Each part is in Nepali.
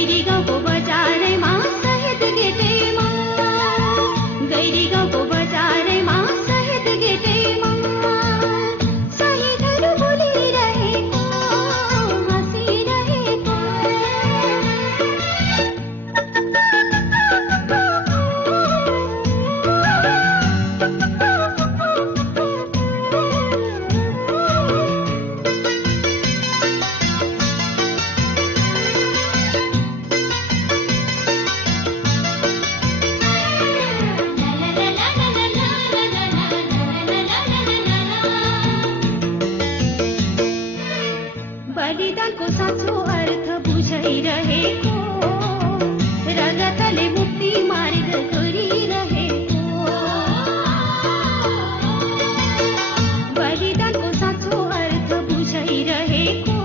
गैरी गाउँको बजारैमा शहीद गेटेमा, गैरी गाउँको बजारैमा शहीद गेटेमा शहीदहरू बोलिरहेको हाँसिरहेको। बलिदानको साँचो अर्थ बुझाइरहेको, रगतले मुक्ति मार्ग गरिरहेको। बलिदानको साँचो अर्थ बुझाइरहेको,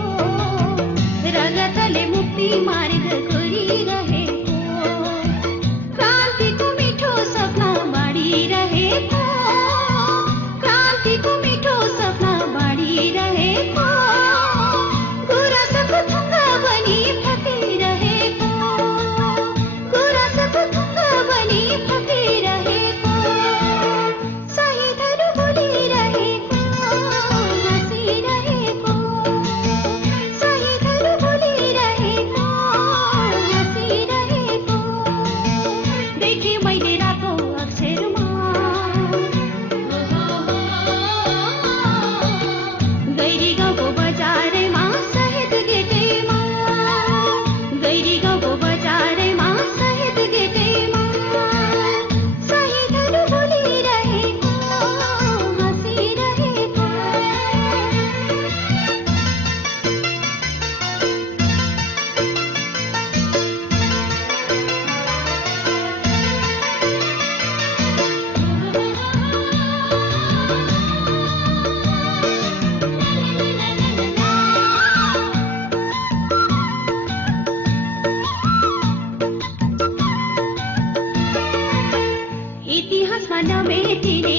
रगतले मुक्ति मार्ग गरिरहेको। क्रान्तिको मिठो सपना बाँडिरहेको, क्रान्तिको मिठो सपना बाँडिरहेको। गुराँसको थुङ्गा बनी फकिरहेको, गुराँसको थुङ्गा बनी फकिरहेको। शहीदहरू बोलिरहेको हाँसिरहेको, शहीदहरू बोलिरहेको हाँसिरहेको। देखेँ मैले रातो अक्षरमा, गैरी गाउँको बजारैमा शहीद गेटेमा, गैरी गाउँको बजारैमा शहीद गेटेमा शहीदहरू बोलिरहेको हाँसिरहेको। इतिहासमा नमेटिने